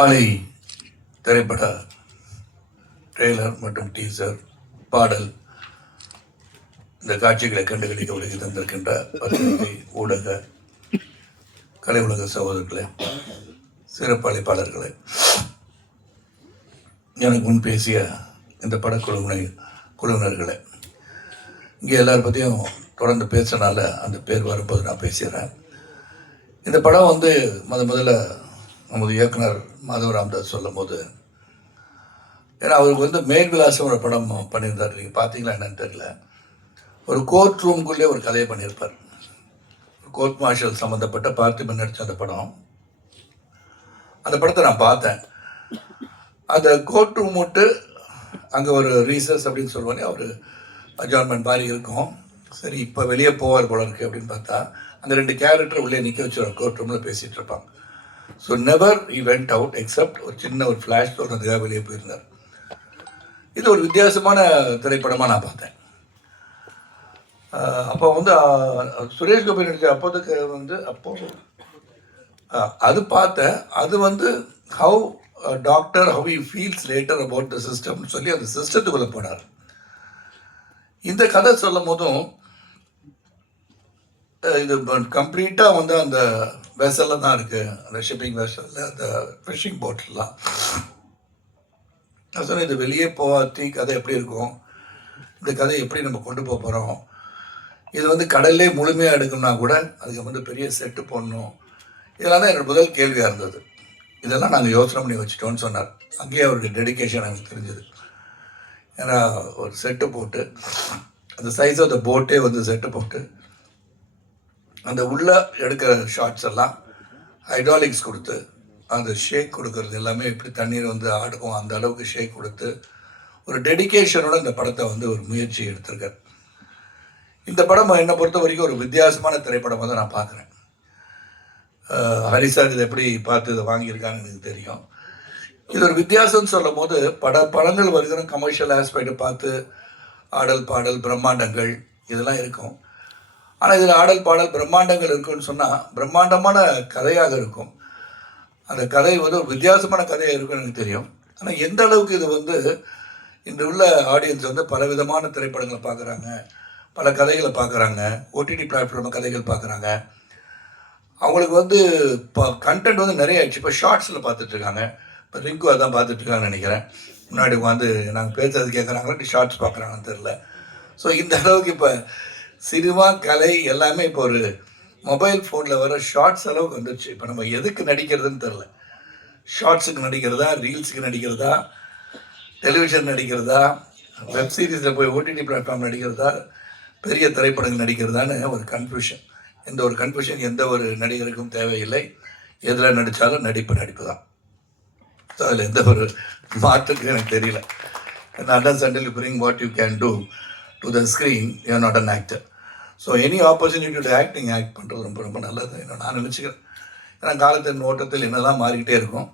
ஆலை திரைப்பட ட்ரெய்லர் மற்றும் டீசர் பாடல் இந்த காட்சிகளை கண்டுகளிக்க உலகி தந்திருக்கின்ற பத்திரிகை ஊடக கலை உலக சகோதரர்களே, சிறப்பு அழைப்பாளர்களே, எனக்கு முன் பேசிய இந்த குழுவினர்களே, இங்கே எல்லாரை பற்றியும் தொடர்ந்து பேசுறதுனால அந்த பேர் வரும்போது நான் பேசுகிறேன். இந்த படம் முதல்ல நமது இயக்குனர் மாதவ ராமதாஸ் சொல்லும் போது, ஏன்னா அவருக்கு மேல் விலாசம் ஒரு படம் பண்ணியிருந்தார். நீங்கள் பார்த்தீங்களா என்னன்னு தெரியல. ஒரு கோர்ட் ரூம்குள்ளே ஒரு கதையை பண்ணியிருப்பார். கோர்ட் மார்ஷல் சம்மந்தப்பட்ட பார்த்திபன் நடித்த அந்த படம். அந்த படத்தை நான் பார்த்தேன். அந்த கோர்ட் ரூம் விட்டு அங்கே ஒரு ரீசர்ஸ் அப்படின்னு சொல்லுவானே, ஒரு அட்ஜாயின்மெண்ட் மாதிரி இருக்கும். சரி, இப்போ வெளியே போவார் போல இருக்கு அப்படின்னு பார்த்தா, அந்த 2 கேரக்டர் உள்ளே நிற்க வச்சு கோர்ட் ரூமில் பேசிகிட்டு இருப்பாங்க. ஸோ நெவர் ஈ வெண்ட் அவுட் எக்ஸப்ட் ஒரு சின்ன ஒரு ஃப்ளாஷ் சொல்கிறதுக்காக வெளியே போயிருந்தார். இது ஒரு வித்தியாசமான திரைப்படமாக நான் பார்த்தேன். அப்போ சுரேஷ் கோபி நடித்த அப்போ அது பார்த்தேன். அது how doctor how you feels later about the சிஸ்டம்னு சொல்லி அந்த சிஸ்டத்துக்குள்ளே போனார். இந்த கதை சொல்லும் போதும் இது கம்ப்ளீட்டாக அந்த வெசலில் தான் இருக்குது, அந்த ஷிப்பிங் வெசலில், அந்த ஃபிஷிங் போட்லாம். நான் சொன்னேன், இது வெளியே போகாட்டி கதை எப்படி இருக்கும், இந்த கதையை எப்படி நம்ம கொண்டு போக போகிறோம், இது கடல்லே முழுமையாக எடுக்கணும்னா கூட அதுக்கு பெரிய செட்டு போடணும். இதெல்லாம் தான் என்னோடய முதல் கேள்வியாக இருந்தது. இதெல்லாம் நாங்கள் யோசனை பண்ணி வச்சுட்டோன்னு சொன்னார். அங்கேயே அவருடைய டெடிக்கேஷன் எனக்கு தெரிஞ்சது. ஏன்னா ஒரு செட்டு போட்டு அந்த சைஸ் ஆஃப் த போட்டே செட்டு போட்டு அந்த உள்ளே எடுக்கிற ஷார்ட்ஸ் எல்லாம் ஹைட்ராலிக்ஸ் கொடுத்து அந்த ஷேக் கொடுக்கறது எல்லாமே எப்படி தண்ணீர் ஆடுக்கும் அந்த அளவுக்கு ஷேக் கொடுத்து ஒரு டெடிக்கேஷனோட இந்த படத்தை ஒரு முயற்சி எடுத்திருக்கார். இந்த படம் என்னை பொறுத்த வரைக்கும் ஒரு வித்தியாசமான திரைப்படமாக தான் நான் பார்க்குறேன். ஹரிசார் இதை எப்படி பார்த்து இதை வாங்கியிருக்கான்னு எனக்கு தெரியும். இது ஒரு வித்தியாசம்னு சொல்லும் போது படங்கள் வருகிற கமர்ஷியல் ஆஸ்பெக்டை பார்த்து ஆடல் பாடல் பிரம்மாண்டங்கள் இதெல்லாம் இருக்கும். ஆனால் இதில் ஆடல் பாடல் பிரம்மாண்டங்கள் இருக்குன்னு சொன்னால் பிரம்மாண்டமான கதையாக இருக்கும். அந்த கதை ஒரு வித்தியாசமான கதையாக இருக்குன்னு எனக்கு தெரியும். ஆனால் எந்த அளவுக்கு இது இன்று உள்ள ஆடியன்ஸ் பலவிதமான திரைப்படங்களை பார்க்குறாங்க, பல கதைகளை பார்க்குறாங்க, ஓடிடி பிளாட்ஃபார்ம் கதைகள் பார்க்குறாங்க. அவங்களுக்கு கண்டென்ட் நிறைய ஆயிடுச்சு. இப்போ ஷார்ட்ஸில் பார்த்துட்ருக்காங்க. இப்போ ரிங்கு அதான் பார்த்துட்ருக்காங்கன்னு நினைக்கிறேன். முன்னாடி நாங்கள் பேசுறது கேட்குறாங்களா, ஷார்ட்ஸ் பார்க்குறாங்கன்னு தெரில. ஸோ இந்த அளவுக்கு இப்போ சினிமா கலை எல்லாமே இப்போ ஒரு மொபைல் ஃபோனில் வர ஷார்ட்ஸ் அளவுக்கு வந்துடுச்சு. இப்போ நம்ம எதுக்கு நடிக்கிறதுன்னு தெரில. ஷார்ட்ஸுக்கு நடிக்கிறதா, ரீல்ஸுக்கு நடிக்கிறதா, டெலிவிஷன் நடிக்கிறதா, வெப் சீரிஸில் போய் ஓடிடி பிளாட்ஃபார்ம் நடிக்கிறதா, பெரிய திரைப்படங்கள் நடிக்கிறதான்னு ஒரு கன்ஃபியூஷன். எந்த ஒரு நடிகருக்கும் தேவையில்லை. எதில் நடித்தாலும் நடிப்பு தான். ஸோ அதில் எந்த ஒரு மாற்றத்துக்கும் எனக்கு தெரியல. unless until you bring what you can do to the screen, you are not an actor. So any opportunity to act பண்ணுறது ரொம்ப ரொம்ப நல்லது நான் நினச்சிக்கிறேன். ஏன்னா காலத்தின் ஓட்டத்தில் என்னெல்லாம் மாறிக்கிட்டே இருக்கும்.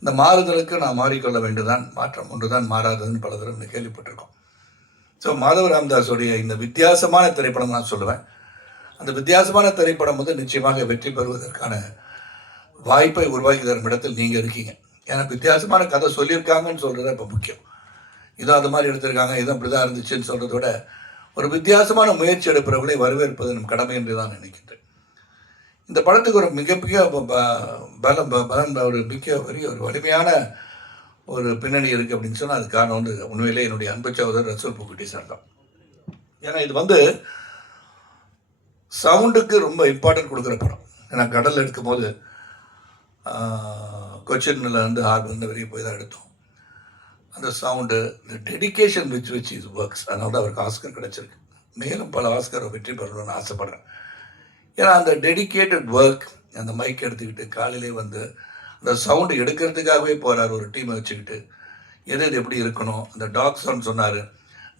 இந்த மாறுதலுக்கு நான் மாறிக்கொள்ள வேண்டியதான், மாற்றம் ஒன்று தான் மாறாததுன்னு பல தடவை கேள்விப்பட்டிருக்கோம். ஸோ மாதவ ராமதாஸுடைய இந்த வித்தியாசமான திரைப்படம் நான் சொல்லுவேன். அந்த வித்தியாசமான திரைப்படம் நிச்சயமாக வெற்றி பெறுவதற்கான வாய்ப்பை உருவாக்கி தரும் இடத்தில் நீங்கள் இருக்கீங்க. ஏன்னா வித்தியாசமான கதை சொல்லியிருக்காங்கன்னு சொல்கிறது இப்போ முக்கியம். இதுவும் அது மாதிரி எடுத்திருக்காங்க, இதுவும் அப்படி தான் இருந்துச்சுன்னு சொல்கிறத விட ஒரு வித்தியாசமான முயற்சி எடுப்பவர்களை வரவேற்பது நம் கடமை என்று தான் நினைக்கின்றேன். இந்த படத்துக்கு ஒரு மிகப்பெரிய ஒரு வலிமையான ஒரு பின்னணி இருக்குது அப்படின்னு சொன்னால் அது காரணம் உண்மையிலே என்னுடைய அன்பு சகோதரர் ரசூல் பூக்குட்டி சார் தான். ஏன்னா இது சவுண்டுக்கு ரொம்ப இம்பார்ட்டன்ட் கொடுக்குற படம். ஏன்னா கடல் எடுக்கும்போது கொச்சின்லேருந்து ஹார்பர்லேருந்து வெளியே போய் தான் எடுத்தோம். அந்த சவுண்டு, இந்த டெடிக்கேஷன் விச் இஸ் ஒர்க்ஸ். அதனால தான் அவருக்கு ஆஸ்கர் கிடச்சிருக்கு. மேலும் பல ஆஸ்கரை வெற்றி பெறணும்னு ஆசைப்பட்றேன். ஏன்னா அந்த டெடிக்கேட்டட் ஒர்க், அந்த மைக் எடுத்துக்கிட்டு காலையிலே அந்த சவுண்டு எடுக்கிறதுக்காகவே போகிறார் ஒரு டீமை வச்சுக்கிட்டு. எது எப்படி இருக்கணும், அந்த டாக் சவுண்ட் சொன்னார்,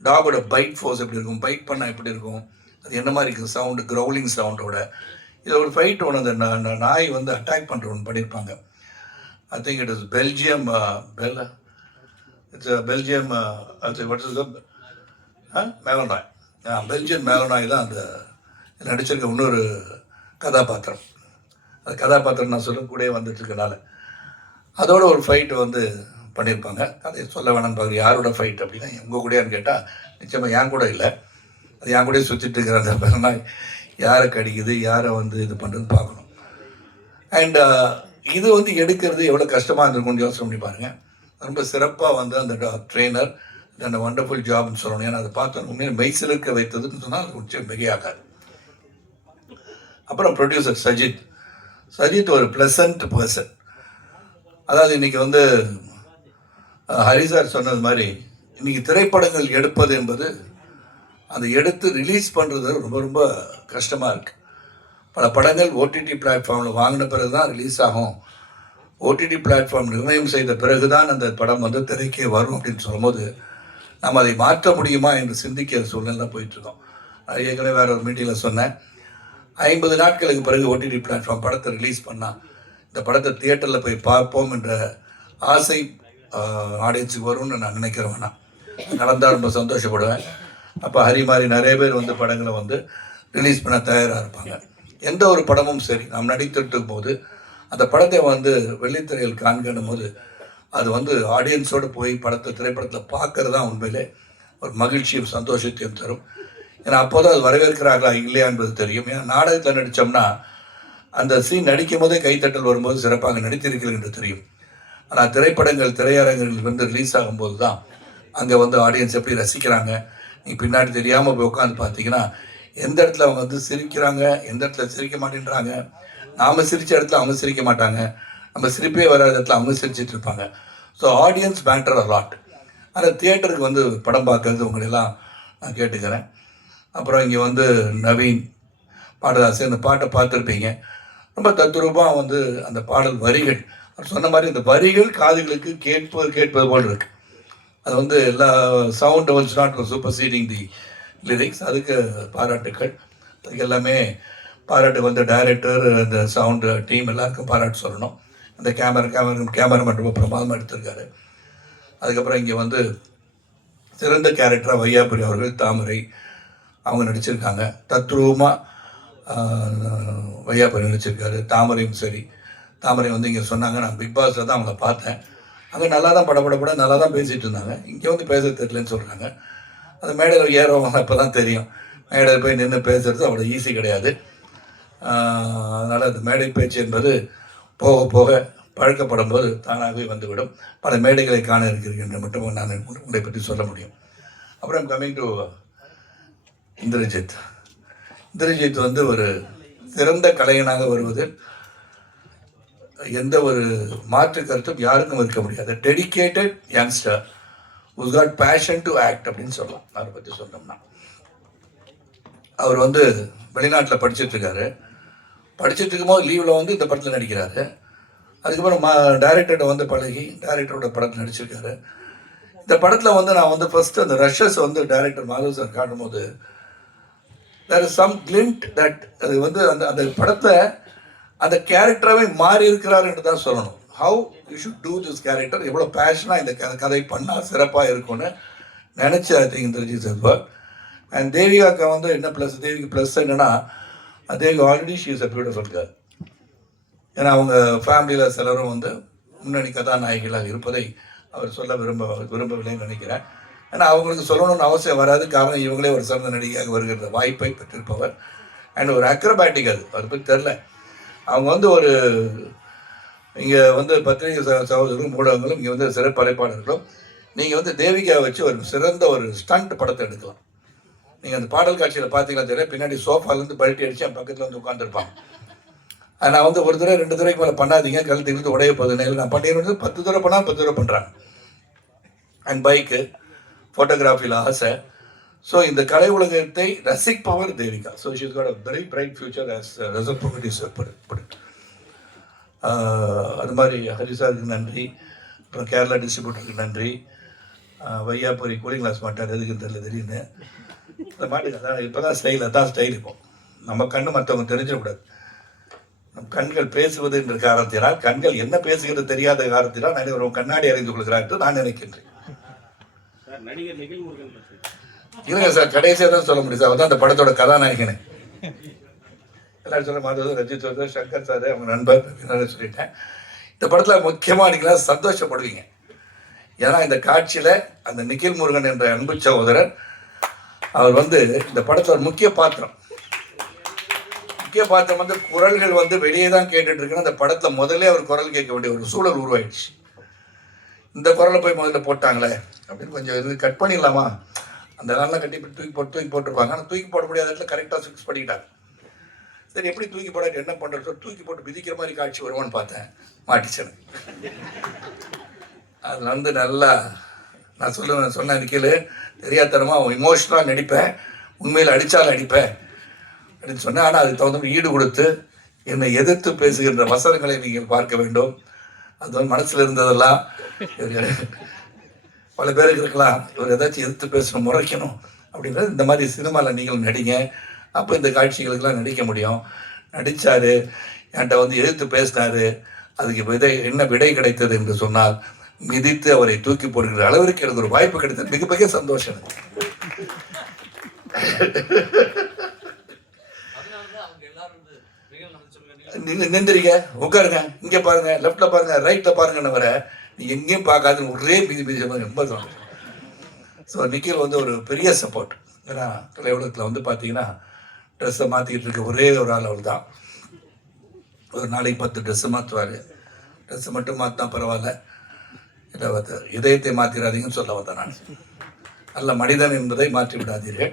டாகோட பைட் ஃபோர்ஸ் எப்படி இருக்கும், பைட் பண்ணால் எப்படி இருக்கும், அது என்ன மாதிரி இருக்குது சவுண்டு, க்ரௌலிங் சவுண்டோட. இதில் ஒரு ஃபைட் அந்த நாய் அட்டாக் பண்ணுற ஒன்று பண்ணியிருப்பாங்க. I think it is Belgium மேலநாய். பெல்ஜியம் மேலநாய் தான் அந்த நடிச்சிருக்க இன்னொரு கதாபாத்திரம். அந்த கதாபாத்திரம் நான் சொல்லக்கூடே வந்துட்டுருக்கனால அதோட ஒரு ஃபைட்டு வந்து பண்ணியிருப்பாங்க. அதை சொல்ல வேணாம்னு பார்க்குறேன். யாரோட ஃபைட் அப்படின்னா உங்கள் கூடயான்னு கேட்டால் நிச்சயமாக என் கூட இல்லை. அது என் கூடயே சுற்றிட்டு இருக்கிற அந்த பேரெல்லாம் யாரை கடிக்குது, யாரை வந்து இது பண்ணுறதுன்னு பார்க்கணும். அண்ட் இது வந்து எடுக்கிறது எவ்வளோ கஷ்டமாக இருந்திருக்கும்னு யோசனை பண்ணி பாருங்கள். ரொம்ப சிறப்பாக வந்து அந்த ட்ரெயினர் அந்த வண்டர்ஃபுல் ஜாப்னு சொல்லணும். ஏன்னா அதை பார்த்தோம் உண்மையை மெய்சிலிருக்க வைத்ததுன்னு சொன்னால் அது கொஞ்சம் மிகையாகாது. அப்புறம் ப்ரொடியூசர் சஜித் ஒரு ப்ளசன்ட் பர்சன். அதாவது இன்றைக்கி வந்து ஹரிசார் சொன்னது மாதிரி இன்றைக்கி திரைப்படங்கள் எடுப்பது என்பது அதை எடுத்து ரிலீஸ் பண்ணுறது ரொம்ப ரொம்ப கஷ்டமாக இருக்குது. பல படங்கள் ஓடிடி பிளாட்ஃபார்மில் வாங்கின பிறகு தான் ரிலீஸ் ஆகும். ஓடிடி பிளாட்ஃபார்ம் நிர்ணயம் செய்த பிறகு தான் அந்த படம் வந்து திரைக்கே வரும் அப்படின்னு சொல்லும்போது நம்ம அதை மாற்ற முடியுமா என்று சிந்திக்கிற சூழ்நிலை போயிட்டுருக்கோம். ஏற்கனவே வேறு ஒரு மீட்டிங்கில் சொன்னேன், 50 நாட்களுக்கு பிறகு ஓடிடி பிளாட்ஃபார்ம் படத்தை ரிலீஸ் பண்ணால் இந்த படத்தை தியேட்டரில் போய் பார்ப்போம் என்ற ஆசை ஆடியன்ஸுக்கு வரும்னு நான் நினைக்கிறேன். வேணாம் நடந்தால் ரொம்ப சந்தோஷப்படுவேன். அப்போ ஹரி மாதிரி நிறைய பேர் வந்து படங்களை வந்து ரிலீஸ் பண்ண தயாராக இருப்பாங்க. எந்த ஒரு படமும் சரி நாம் நடித்துட்டும் போது அந்த படத்தை வந்து வெள்ளித்திரையில் காண்கணும் போது அது வந்து ஆடியன்ஸோடு போய் திரைப்படத்தில் பார்க்கறது தான் உண்மையிலே ஒரு மகிழ்ச்சியும் சந்தோஷத்தையும் தரும். ஏன்னா அப்போ தான் அது வரவேற்கிறார்களா இல்லையா என்பது தெரியும். ஏன்னா நாடகத்தில் நடித்தோம்னா அந்த சீன் நடிக்கும் போதே கைத்தட்டல் வரும்போது சிறப்பாக நடித்திருக்கிறீர்கள் என்று தெரியும். ஆனால் திரைப்படங்கள் திரையரங்குகள் வந்து ரிலீஸ் ஆகும்போது தான் அங்கே வந்து ஆடியன்ஸ் எப்படி ரசிக்கிறாங்க. நீ பின்னாடி தெரியாமல் போய் உட்காந்து பார்த்தீங்கன்னா எந்த இடத்துல அவங்க வந்து சிரிக்கிறாங்க, எந்த இடத்துல சிரிக்க மாட்டேன்றாங்க. நாம் சிரித்த இடத்துல அவங்க சிரிக்க மாட்டாங்க, நம்ம சிரிப்பே வராத இடத்துல அவங்க சிரிச்சிட்டு இருப்பாங்க. So audience matter a lot. ஆனால் தியேட்டருக்கு வந்து படம் பார்க்கறது உங்களெல்லாம் நான் கேட்டுக்கிறேன். அப்புறம் இங்கே வந்து நவீன் பாடலாசி அந்த பாட்டை பார்த்துருப்பீங்க. ரொம்ப தத்ரூபமாக வந்து அந்த பாடல் வரிகள் சொன்ன மாதிரி இந்த வரிகள் காதுகளுக்கு கேட்பது போல் இருக்குது. அது வந்து எல்லா sound was not super seeding the lyrics. அதுக்கு பாராட்டுக்கள். அதுக்கு எல்லாமே பாராட்டு வந்து டைரக்டர், அந்த சவுண்டு டீம் எல்லாருக்கும் பாராட்டு சொல்லணும். அந்த கேமராமேன் ரொம்ப பிரமாதமாக எடுத்திருக்காரு. அதுக்கப்புறம் இங்கே வந்து சிறந்த கேரக்டராக வையாபுரி அவர்கள், தாமரை அவங்க நடிச்சிருக்காங்க. தத்ரூபமாக வையாபுரி நடிச்சிருக்காரு. தாமரையும் சரி, தாமரை வந்து இங்கே சொன்னாங்க, நான் பிக் பாஸில் தான் அவங்கள பார்த்தேன், அங்கே நல்லா தான் பட நல்லா தான் பேசிகிட்டு இருந்தாங்க, இங்கே வந்து பேச தெரியலன்னு சொல்கிறாங்க. அந்த மேடையில் ஏறவங்க அப்போ தான் தெரியும், மேடையில் போய் நின்று பேசுகிறது அவ்வளோ ஈஸி கிடையாது. அதனால் அந்த மேடை பேச்சு என்பது போக போக பழக்கப்படும் போது தானாகவே வந்துவிடும். பல மேடைகளை காண இருக்கிறீர்கள் என்று மட்டும் நான் உங்களை பற்றி சொல்ல முடியும். அப்புறம் கம்மிங் டு இந்திரஜித் வந்து ஒரு சிறந்த கலைஞனாக வருவதில் எந்த ஒரு மாற்று கருத்தும் யாருக்கும் இருக்க முடியாது. Dedicated youngster who's got passion to act அப்படின்னு சொல்லலாம். அவரை பற்றி சொன்னோம்னா அவர் வந்து வெளிநாட்டில் படிச்சுட்ருக்காரு. படிச்சுட்டு இருக்கும்போது லீவில் வந்து இந்த படத்தில் நடிக்கிறாரு. அதுக்கப்புறம் டைரக்டர்கிட்ட வந்து பழகி டைரக்டரோட படத்தில் நடிச்சிருக்காரு. இந்த படத்தில் வந்து நான் வந்து ஃபஸ்ட்டு அந்த ரஷ்ஷஸ் வந்து டைரக்டர் மாதவ் சார் காட்டும்போது there is some glint that அது வந்து அந்த அந்த படத்தை அந்த கேரக்டராகவே மாறி இருக்கிறார் என்று தான் சொல்லணும். How you should do this character, எவ்வளோ பேஷனாக இந்த கதை பண்ணால் சிறப்பாக இருக்கும்னு நினச்சி I think Indrajith sir work. And தேவிகாக்கு வந்து என்ன ப்ளஸ், தேவிக்கு ப்ளஸ் என்னென்னா Devika already she is a beautiful girl. ஏன்னா அவங்க ஃபேமிலியில் சிலரும் வந்து முன்னணி கதாநாயகிகளாக இருப்பதை அவர் சொல்ல விரும்பவில்லைன்னு நினைக்கிறேன். ஏன்னா அவங்களுக்கு சொல்லணும்னு அவசியம் வராது. காரணம் இவங்களே ஒரு சிறந்த நடிகையாக வருகிற வாய்ப்பை பெற்றிருப்பவர். அண்ட் ஒரு அக்ரோபேட்டிக் அதை பற்றி தெரில. அவங்க வந்து ஒரு இங்கே வந்து பத்திரிகை சகோதரர்களும் ஊடகங்களும் இங்கே வந்து சிறப்பு அழைப்பாளர்களும் நீங்கள் வந்து தேவிகாவை வச்சு ஒரு சிறந்த ஒரு ஸ்டண்ட் படத்தை எடுக்கலாம். நீங்கள் அந்த பாடல் காட்சியில் பார்த்தீங்கன்னா தெரியும், பின்னாடி சோஃபாலேருந்து பல்ட்டி அடித்து என் பக்கத்தில் வந்து உட்காந்துருப்பாங்க. நான் வந்து ஒரு தடவை 2 தடவைக்கு மேலே பண்ணாதீங்க, கழுத்து இருந்து உடைய போகுது. நான் பண்ணிடுறது 10 தடவை பண்ணால் 10 தடவை பண்ணுறாங்க. அண்ட் பைக்கு ஃபோட்டோகிராஃபியில் ஆசை. ஸோ இந்த கலை உலகத்தை ரசிப்பவர் Devika. So she's got a very bright future as result property. அது மாதிரி ஹரிசாருக்கு நன்றி. அப்புறம் கேரளா டிஸ்ட்ரிபியூட்டருக்கு நன்றி. வையாபுரி கூலிங் கிளாஸ் மாட்டார், எதுக்குன்னு தெரியல திடீர்னு இந்த மாட்டுக்கு. அதான் இப்போ தான் ஸ்டைல், அதான் ஸ்டைல். இப்போ நம்ம கண்ணு மற்றவங்க தெரிஞ்சிடக்கூடாது. நம் கண்கள் பேசுவது என்ற காரணத்தினால், கண்கள் என்ன பேசுகிறது தெரியாத காரணத்தினால் நிறைய ஒரு கண்ணாடி அறிந்து கொள்கிறார் என்று நான் நினைக்கின்றேன். இல்லைங்க சார், கடைசியாக தான் சொல்ல முடியும் சார். அவர் தான் அந்த படத்தோட கதாநாயகனே. எல்லாரும் சொல்ல மாதவ், ரஜித் சார், சங்கர் சார், அவங்க நண்பர் சொல்லிட்டேன். இந்த படத்தில் முக்கியமாக நீங்களாம் சந்தோஷப்படுவீங்க. ஏன்னா இந்த காட்சியில் அந்த நிக்கில் முருகன் என்ற அன்பு சகோதரர் அவர் வந்து இந்த படத்தில் ஒரு முக்கிய பாத்திரம் வந்து குரல்கள் வந்து வெளியே தான் கேட்டுட்டு இருக்குன்னு அந்த படத்தில் முதல்ல அவர் குரல் கேட்க வேண்டிய ஒரு சூழல் உருவாயிடுச்சு. இந்த குரலை போய் முதல்ல போட்டாங்களே அப்படின்னு கொஞ்சம் இது கட் பண்ணிடலாமா, அந்த நாளெலாம் கட்டி தூக்கி போட்டிருப்பாங்க. ஆனால் தூக்கி போட முடியாத இடத்துல கரெக்டாக ஃபிக்ஸ் பண்ணிக்கிட்டாங்க. சரி எப்படி தூக்கி போடாட்டி என்ன பண்ணுறது, தூக்கி போட்டு மிதிக்கிற மாதிரி காட்சி வருவான்னு பார்த்தேன், மாட்டிச்சேன். அதில் வந்து நல்லா நான் சொன்ன நிற்கல தெரியாதனமாக இமோஷனலாக நடிப்பேன், உண்மையில் அடித்தாலும் அடிப்பேன் அப்படின்னு சொன்னேன். ஆனால் அதுக்கு தகுந்த ஈடு கொடுத்து என்னை எதிர்த்து பேசுகின்ற வசனங்களை நீங்கள் பார்க்க வேண்டும். அது வந்து மனசில் இருந்ததெல்லாம் பல பேருக்கு இருக்கலாம், இவர் ஏதாச்சும் எதிர்த்து பேசணும், முறைக்கணும் அப்படின்றது. இந்த மாதிரி சினிமாவில் நீங்கள் நடிங்க, அப்போ இந்த காட்சிகளுக்கெல்லாம் நடிக்க முடியும். நடித்தார், என்கிட்ட வந்து எதிர்த்து பேசினார், அதுக்கு என்ன விடை கிடைத்தது என்று சொன்னால் மிதித்து அவரை தூக்கி போடுகிற அளவிற்கு எனக்கு ஒரு வாய்ப்பு கிடைத்தது. மிகப்பெரிய சந்தோஷம். நின்றுறீங்க, உட்காருங்க, இங்கே பாருங்க, லெஃப்டில் பாருங்க, ரைட்டில் பாருங்கன்னு வர நீ எங்கேயும் பார்க்காது ஒரே மிதி ரொம்ப சந்தோஷம். ஸோ நிக்கில் வந்து ஒரு பெரிய சப்போர்ட். ஏன்னா கலை உலகத்தில் வந்து பார்த்தீங்கன்னா ட்ரெஸ்ஸை மாற்றிக்கிட்டு இருக்க ஒரே ஒரு ஆள் அவர் தான். ஒரு நாளைக்கு 10 ட்ரெஸ்ஸு மாற்றுவார். ட்ரெஸ்ஸை மட்டும் மாற்றினா பரவாயில்ல, இதயத்தை மாற்றிடாதீங்கன்னு சொல்ல வந்தேன் நான். நல்ல மனிதன் என்பதை மாற்றி விடாதீர்கள்.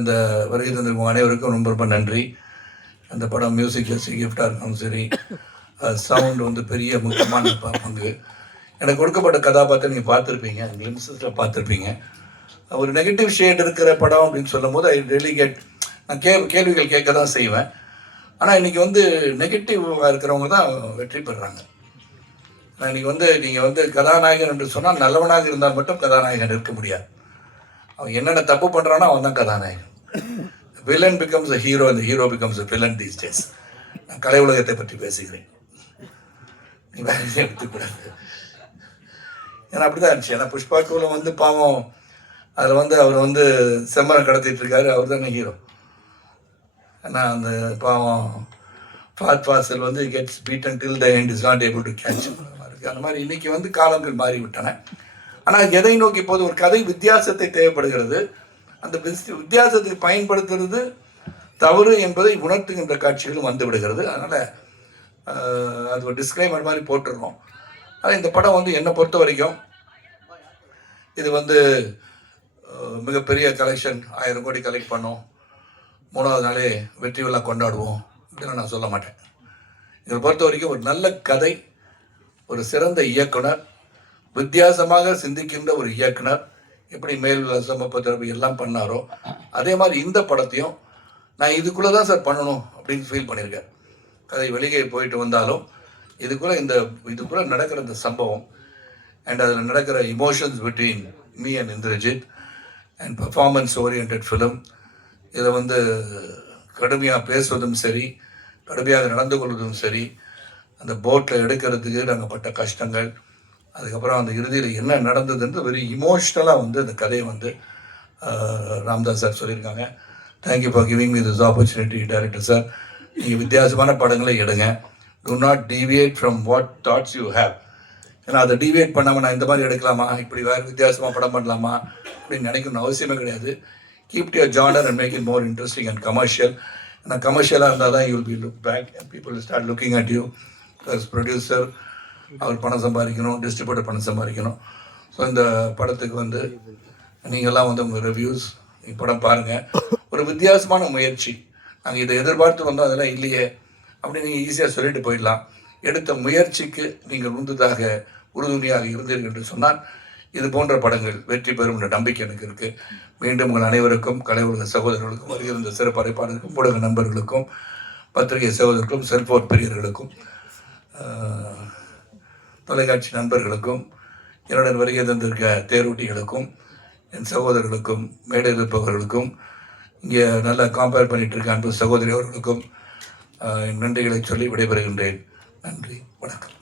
இந்த வருகை தந்திருக்கும் அனைவருக்கும் ரொம்ப ரொம்ப நன்றி. அந்த படம் மியூசிக் கிஃப்டாக இருந்தாலும் சரி, சவுண்ட் வந்து பெரிய முக்கியமான பங்கு. எனக்கு கொடுக்கப்பட்ட கதாபாத்திரம் நீங்கள் பார்த்துருப்பீங்க, கிளிம்ஸில் பார்த்துருப்பீங்க. ஒரு நெகட்டிவ் ஷேட் இருக்கிற படம் அப்படின்னு சொல்லும் போது ஐ ரியலி கெட், நான் கேள்விகள் கேட்க தான் செய்வேன். ஆனால் இன்றைக்கி வந்து நெகட்டிவாக இருக்கிறவங்க தான் வெற்றி பெறுறாங்க. இன்றைக்கி வந்து நீங்கள் வந்து கதாநாயகன் என்று சொன்னால் நல்லவனாக இருந்தால் மட்டும் கதாநாயகன் இருக்க முடியாது. அவன் என்னென்ன தப்பு பண்ணுறானோ அவன் தான் கதாநாயகன். வில்லன் பிகம்ஸ் அ ஹீரோ, அந்த hero becomes a villain these days. நான் கலை உலகத்தை பற்றி பேசுகிறேன், நீ வேற எடுத்துக்கூடாது. ஏன்னா அப்படி தான் இருந்துச்சு. ஏன்னா புஷ்பா 2ல வந்து பாவம் அதில் வந்து அவர் வந்து செம்மரம் கடத்திட்டு இருக்காரு, அவர் தானே ஹீரோ. ஏன்னா அந்த பாவம் ஃபாத் ஃபாசில் வந்து gets beaten till the end is not able to catch. அந்த மாதிரி இன்னைக்கு வந்து காலங்கள் மாறிவிட்டன. ஆனால் எதை நோக்கி போது ஒரு கதை வித்தியாசத்தை தேவைப்படுகிறது. அந்த வித்தியாசத்தை பயன்படுத்துறது தவறு என்பதை உணர்த்துகின்ற காட்சிகளும் வந்து விடுகிறது. அதனால் அது ஒரு டிஸ்க்ளைமர் மாதிரி போட்டுருக்கோம். ஆனால் இந்த படம் வந்து என்னை பொறுத்த வரைக்கும் இது வந்து மிகப்பெரிய கலெக்ஷன், 1000 கோடி கலெக்ட் பண்ணோம், 3வது நாளே வெற்றி விழா கொண்டாடுவோம் அப்படின்னு நான் சொல்ல மாட்டேன். இதை பொறுத்த வரைக்கும் ஒரு நல்ல கதை, ஒரு சிறந்த இயக்குனர், வித்தியாசமாக சிந்திக்கின்ற ஒரு இயக்குனர் எப்படி மேல் விலாசம் முப்பத்திரப்பு எல்லாம் பண்ணாரோ அதே மாதிரி இந்த படத்தையும் நான் இதுக்குள்ளே தான் சார் பண்ணணும் அப்படின்னு ஃபீல் பண்ணியிருக்கேன். கதை வெளியே போயிட்டு வந்தாலும் இதுக்குள்ளே நடக்கிற இந்த சம்பவம் அண்ட் அதில் நடக்கிற emotions between me and Indrajith and performance orient film, இதை வந்து கடுமையாக பேசுவதும் சரி, கடுமையாக நடந்து கொள்வதும் சரி, அந்த போட்டில் எடுக்கிறதுக்கு நாங்கள் பட்ட கஷ்டங்கள், அதுக்கப்புறம் அந்த இறுதியில் என்ன நடந்ததுன்றது வெரி இமோஷ்னலாக வந்து அந்த கதையை வந்து ராம்தாஸ் சார் சொல்லியிருக்காங்க. Thank you for giving me this opportunity director sir. நீங்கள் வித்தியாசமான படங்களை எடுங்க, to not deviate from what thoughts you have. ஏன்னா அதை டீவியேட் பண்ணாமல் நான் இந்த மாதிரி எடுக்கலாமா, இப்படி வேறு வித்தியாசமாக படம் பண்ணலாமா அப்படின்னு நினைக்கணும்னு அவசியமே கிடையாது. Keep your genre and make it more interesting and commercial. ஏன்னா கமர்ஷியலாக இருந்தால் தான் you will be look back and people will start looking at you as producer. அவர் பணம் சம்பாதிக்கணும், டிஸ்ட்ரிபியூட்டர் பணம் சம்பாதிக்கணும். ஸோ இந்த படத்துக்கு வந்து நீங்கள்லாம் வந்து உங்கள் ரிவ்யூஸ் படம் பாருங்கள். ஒரு வித்தியாசமான முயற்சி, நாங்கள் இதை எதிர்பார்த்து வந்தோம், அதெல்லாம் இல்லையே அப்படின்னு நீங்கள் ஈஸியாக சொல்லிட்டு போயிடலாம். எடுத்த முயற்சிக்கு நீங்கள் உந்துதாக உறுதுணையாக இருந்தீர்கள் என்று சொன்னால் இது போன்ற படங்கள் வெற்றி பெறும் என்ற நம்பிக்கை எனக்கு இருக்குது. மீண்டும் உங்கள் அனைவருக்கும், கலை உலக சகோதரர்களுக்கும், வருகிற சிறப்பு அழைப்பாளருக்கும், ஊடக நண்பர்களுக்கும், பத்திரிகை சகோதரர்களுக்கும், செல்போன் பிரியர்களுக்கும், தொலைக்காட்சி நண்பர்களுக்கும், என்னுடன் வருகை தந்திருக்க தேர்வூட்டிகளுக்கும், என் சகோதரர்களுக்கும், மேடை இருப்பவர்களுக்கும், இங்கே நல்லா கம்பேர் பண்ணிகிட்டு இருக்க அன்பு சகோதரி அவர்களுக்கும் என் நன்றிகளை சொல்லி விடைபெறுகின்றேன். நன்றி, வணக்கம்.